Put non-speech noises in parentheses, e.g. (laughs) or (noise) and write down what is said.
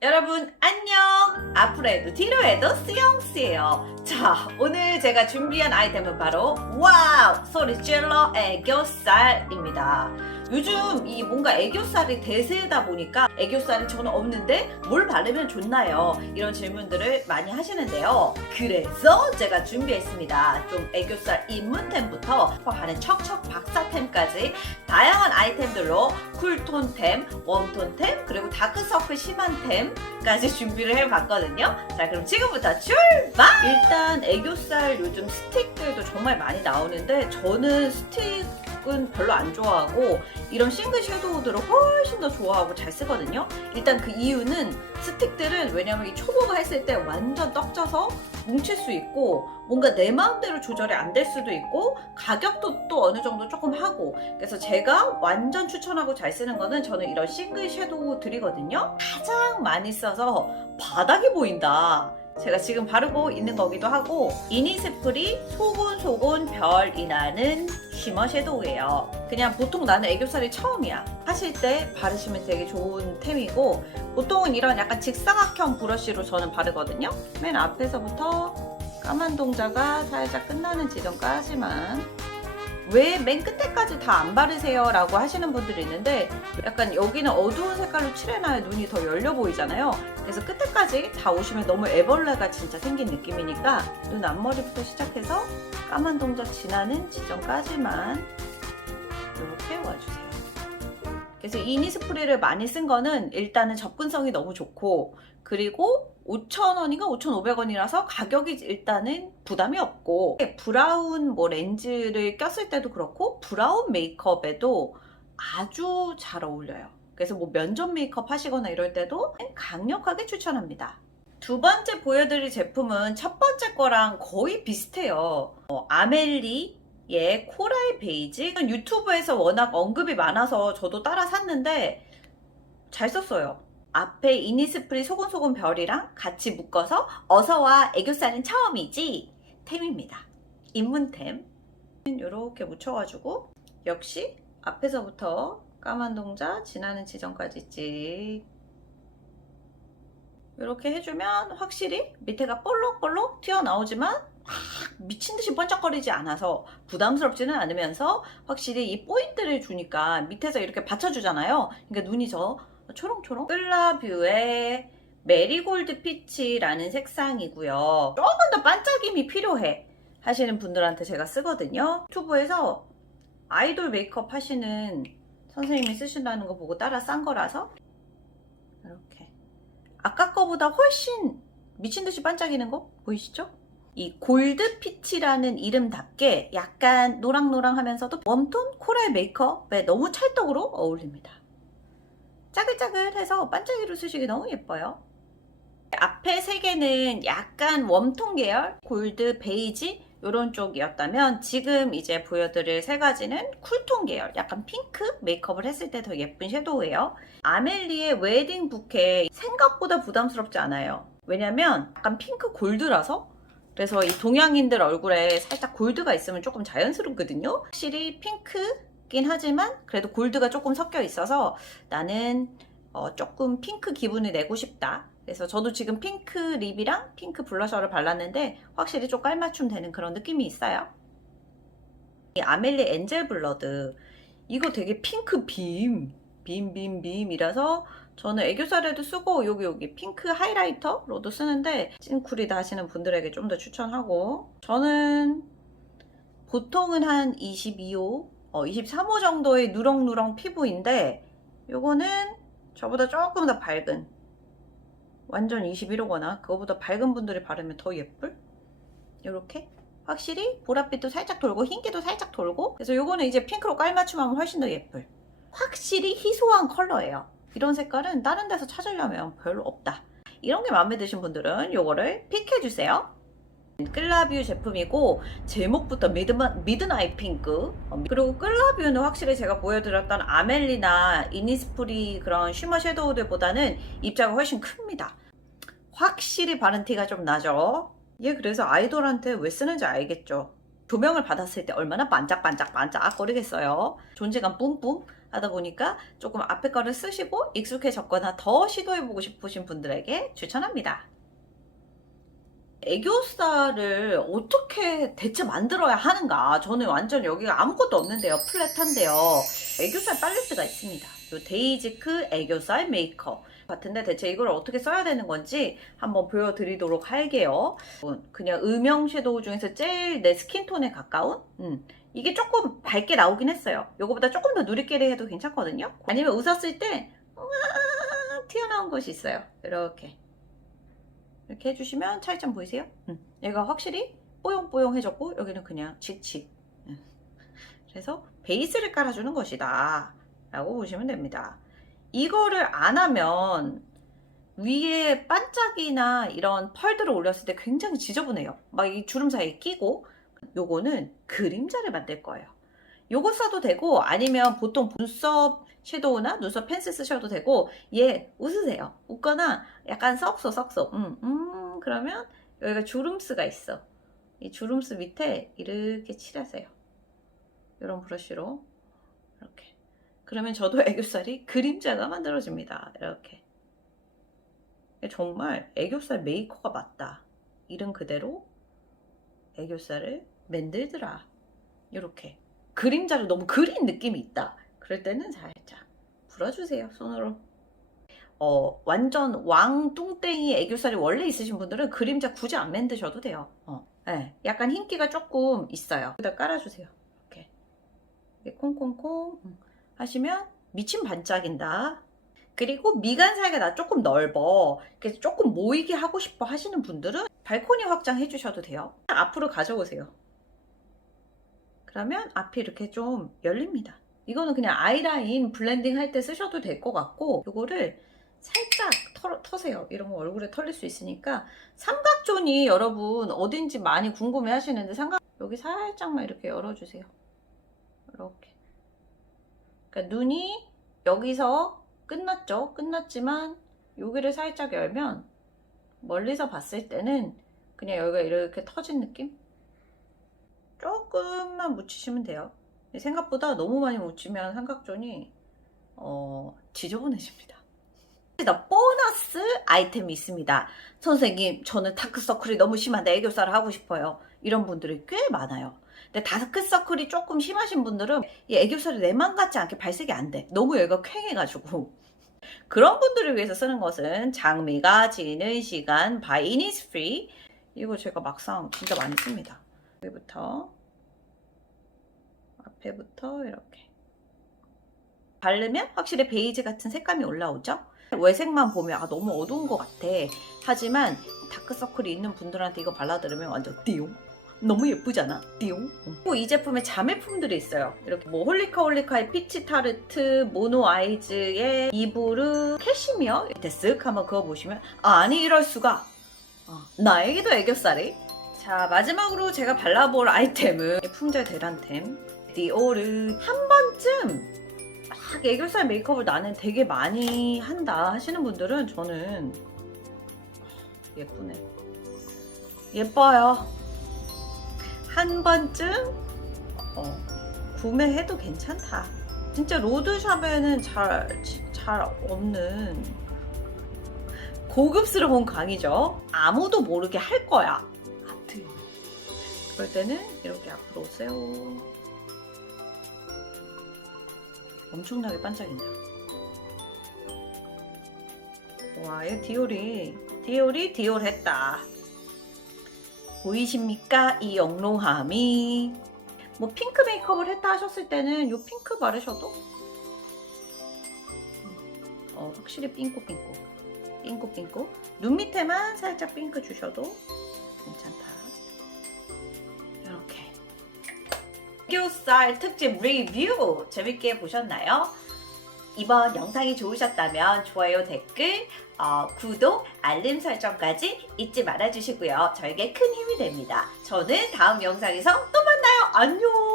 여러분 안녕! 앞으로 해도 뒤로 해도 수영씨예요. 자 오늘 제가 준비한 아이템은 바로 와우! 소리 질러 애교살입니다 요즘 이 뭔가 애교살이 대세다 보니까 애교살이 저는 없는데 뭘 바르면 좋나요? 이런 질문들을 많이 하시는데요 그래서 제가 준비했습니다 좀 애교살 입문템부터 하는 척척 박사템까지 다양한 아이템들로 쿨톤템, 웜톤템, 그리고 다크서클 심한 템까지 준비를 해봤거든요. 자, 그럼 지금부터 출발! 일단 애교살 요즘 스틱들도 정말 많이 나오는데 저는 스틱 은 별로 안 좋아하고 이런 싱글 섀도우들을 훨씬 더 좋아하고 잘 쓰거든요. 일단 그 이유는 스틱들은 왜냐면 이 초보가 했을 때 완전 떡져서 뭉칠 수 있고 뭔가 내 마음대로 조절이 안 될 수도 있고 가격도 또 어느 정도 조금 하고 그래서 제가 완전 추천하고 잘 쓰는 거는 저는 이런 싱글 섀도우들이거든요. 가장 많이 써서 바닥이 보인다. 제가 지금 바르고 있는 거기도 하고 이니스프리 소곤소곤 별이 나는 쉬머 섀도우예요. 그냥 보통 나는 애교살이 처음이야. 하실 때 바르시면 되게 좋은 템이고 보통은 이런 약간 직사각형 브러쉬로 저는 바르거든요. 맨 앞에서부터 까만 동자가 살짝 끝나는 지점까지만 왜 맨 끝에까지 다 안 바르세요? 라고 하시는 분들이 있는데 약간 여기는 어두운 색깔로 칠해놔야 눈이 더 열려 보이잖아요. 그래서 끝에까지 다 오시면 너무 애벌레가 진짜 생긴 느낌이니까 눈 앞머리부터 시작해서 까만 동자 지나는 지점까지만 이렇게 와주세요. 그래서 이니스프리를 많이 쓴 거는 일단은 접근성이 너무 좋고 그리고 5,000원인가 5,500원이라서 가격이 일단은 부담이 없고 브라운 뭐 렌즈를 꼈을 때도 그렇고 브라운 메이크업에도 아주 잘 어울려요. 그래서 뭐 면접 메이크업 하시거나 이럴 때도 강력하게 추천합니다. 두 번째 보여드릴 제품은 첫 번째 거랑 거의 비슷해요. 어, 아멜리 의 코랄 베이지. 유튜브에서 워낙 언급이 많아서 저도 따라 샀는데 잘 썼어요. 앞에 이니스프리 소곤소곤 별이랑 같이 묶어서 어서와 애교살은 처음이지 템입니다. 입문템. 이렇게 묻혀가지고 역시 앞에서부터 까만 동자 지나는 지점까지 찍 이렇게 해주면 확실히 밑에가 볼록볼록 튀어나오지만 막 미친 듯이 번쩍거리지 않아서 부담스럽지는 않으면서 확실히 이 포인트를 주니까 밑에서 이렇게 받쳐주잖아요. 그러니까 눈이 저 초롱초롱 끌라뷰의 메리골드 피치라는 색상이고요. 조금 더 반짝임이 필요해 하시는 분들한테 제가 쓰거든요. 유튜브에서 아이돌 메이크업 하시는 선생님이 쓰신다는 거 보고 따라 싼 거라서 아까 거보다 훨씬 미친 듯이 반짝이는 거 보이시죠? 이 골드 피치라는 이름답게 약간 노랑노랑 하면서도 웜톤 코랄 메이크업에 너무 찰떡으로 어울립니다. 짜글짜글해서 반짝이로 쓰시기 너무 예뻐요. 앞에 세 개는 약간 웜톤 계열, 골드, 베이지 이런 쪽이었다면 지금 이제 보여드릴 세 가지는 쿨톤 계열, 약간 핑크 메이크업을 했을 때 더 예쁜 섀도우예요. 아멜리의 웨딩 부케 생각보다 부담스럽지 않아요. 왜냐면 약간 핑크 골드라서 그래서 이 동양인들 얼굴에 살짝 골드가 있으면 조금 자연스럽거든요. 확실히 핑크긴 하지만 그래도 골드가 조금 섞여 있어서 나는 어, 조금 핑크 기분을 내고 싶다. 그래서 저도 지금 핑크 립이랑 핑크 블러셔를 발랐는데 확실히 좀 깔맞춤 되는 그런 느낌이 있어요. 이 아멜리 엔젤 블러드 이거 되게 핑크 빔, 빔, 빔, 빔이라서 저는 애교살에도 쓰고 여기 여기 핑크 하이라이터로도 쓰는데 찐쿨이다 하시는 분들에게 좀 더 추천하고 저는 보통은 한 22호, 어, 23호 정도의 누렁누렁 피부인데 요거는 저보다 조금 더 밝은 완전 21호거나 그거보다 밝은 분들이 바르면 더 예쁠? 이렇게? 확실히 보랏빛도 살짝 돌고 흰기도 살짝 돌고? 그래서 요거는 이제 핑크로 깔맞춤하면 훨씬 더 예쁠. 확실히 희소한 컬러예요. 이런 색깔은 다른 데서 찾으려면 별로 없다. 이런 게 마음에 드신 분들은 요거를 픽해주세요 끌라뷰 제품이고 제목부터 미드, 미드나잇 핑크. 어, 그리고 끌라뷰는 확실히 제가 보여드렸던 아멜리나 이니스프리 그런 쉬머 섀도우들보다는 입자가 훨씬 큽니다. 확실히 바른 티가 좀 나죠. 얘 그래서 아이돌한테 왜 쓰는지 알겠죠. 조명을 받았을 때 얼마나 반짝반짝 반짝거리겠어요. 존재감 뿜뿜 하다 보니까 조금 앞에 거를 쓰시고 익숙해졌거나 더 시도해보고 싶으신 분들에게 추천합니다. 애교살을 어떻게 대체 만들어야 하는가? 저는 완전 여기가 아무것도 없는데요. 플랫한데요. 애교살 팔레트가 있습니다. 요 데이지크 애교살 메이커 같은데 대체 이걸 어떻게 써야 되는 건지 한번 보여드리도록 할게요. 그냥 음영 섀도우 중에서 제일 내 스킨톤에 가까운 음, 이게 조금 밝게 나오긴 했어요. 이거보다 조금 더 누리끼리 해도 괜찮거든요. 아니면 웃었을 때 튀어나온 것이 있어요. 이렇게 이렇게 해주시면 차이점 보이세요? 음, 얘가 확실히 뽀용뽀용해졌고 여기는 그냥 음. 그래서 베이스를 깔아주는 것이다 라고 보시면 됩니다. 이거를 안 하면 위에 반짝이나 이런 펄들을 올렸을 때 굉장히 지저분해요. 막 이 주름 사이에 끼고 요거는 그림자를 만들 거예요. 요거 써도 되고 아니면 보통 눈썹 섀도우나 눈썹 펜슬 쓰셔도 되고 얘 웃으세요. 웃거나 약간 썩소 썩소 음, 음 그러면 여기가 주름스가 있어. 이 주름스 밑에 이렇게 칠하세요. 이런 브러쉬로 이렇게 그러면 저도 (laughs) 애교살이 그림자가 만들어집니다. 이렇게 정말 애교살 메이커가 맞다. 이름 그대로 애교살을 만들더라. 이렇게 그림자를 너무 그린 느낌이 있다. 그럴 때는 살짝 불어주세요 손으로. 어 완전 왕 뚱땡이 애교살이 원래 있으신 분들은 그림자 굳이 안 만드셔도 돼요. 어, 네, 약간 흰기가 조금 있어요. 여기다 깔아주세요. 이렇게, 이렇게 콩콩콩 음, 하시면 미친 반짝인다. 그리고 미간 사이가 나 조금 넓어. 그래서 조금 모이게 하고 싶어 하시는 분들은 발코니 확장해 주셔도 돼요. 앞으로 가져오세요. 그러면 앞이 이렇게 좀 열립니다. 이거는 그냥 아이라인 블렌딩 할 때 쓰셔도 될 것 같고 이거를 살짝 터, 터세요. 이런 거 얼굴에 털릴 수 있으니까 삼각존이 여러분 어딘지 많이 궁금해 하시는데 삼각 여기 살짝만 이렇게 열어주세요. 이렇게. 그러니까 눈이 여기서 끝났죠. 끝났지만 여기를 살짝 열면 멀리서 봤을 때는 그냥 여기가 이렇게 터진 느낌? 조금만 묻히시면 돼요. 생각보다 너무 많이 묻히면 삼각존이 어, 지저분해집니다. 더 보너스 아이템이 있습니다. 선생님, 저는 다크서클이 너무 심한데 애교살을 하고 싶어요. 이런 분들이 꽤 많아요. 근데 다크서클이 조금 심하신 분들은 이 애교살이 내 맘 같지 않게 발색이 안 돼. 너무 여기가 퀭해가지고. (laughs) 그런 분들을 위해서 쓰는 것은 장미가 지는 시간 Innisfree. 이거 제가 막상 진짜 많이 씁니다. 여기부터 앞에부터 이렇게. 바르면 확실히 베이지 같은 색감이 올라오죠? 외색만 보면 아 너무 어두운 것 같아. 하지만 다크서클이 있는 분들한테 이거 발라드리면 완전 띠용. 너무 예쁘잖아? 띠용? 그리고 이 제품에 자매품들이 있어요. 이렇게 뭐 홀리카 홀리카의 피치 타르트 모노 아이즈의 이브르 캐시미어 이렇게 쓱 한번 그어보시면 아, 아니 이럴 수가. 어, 나에게도 애교살이. 자 마지막으로 제가 발라볼 아이템은 품절 대란템 디오르 한 번쯤 막 애교살 메이크업을 나는 되게 많이 한다 하시는 분들은 저는 예쁘네. 예뻐요. 한 번쯤 어, 구매해도 괜찮다. 진짜 로드샵에는 잘, 잘 없는 고급스러운 강의죠. 아무도 모르게 할 거야. 아트. 그럴 때는 이렇게 앞으로 오세요 엄청나게 반짝인다. 와, 얘 디올이, 디올이 디올 했다. 보이십니까? 이 영롱함이. 뭐 핑크 메이크업을 했다 하셨을 때는 이 핑크 바르셔도 어, 확실히 삥꼬삥꼬. 삥꼬삥꼬. 눈 밑에만 살짝 핑크 주셔도 괜찮다. 애교살 특집 리뷰 재밌게 보셨나요? 이번 영상이 좋으셨다면 좋아요, 댓글, 어, 구독, 알림 설정까지 잊지 말아주시고요. 저에게 큰 힘이 됩니다. 저는 다음 영상에서 또 만나요. 안녕!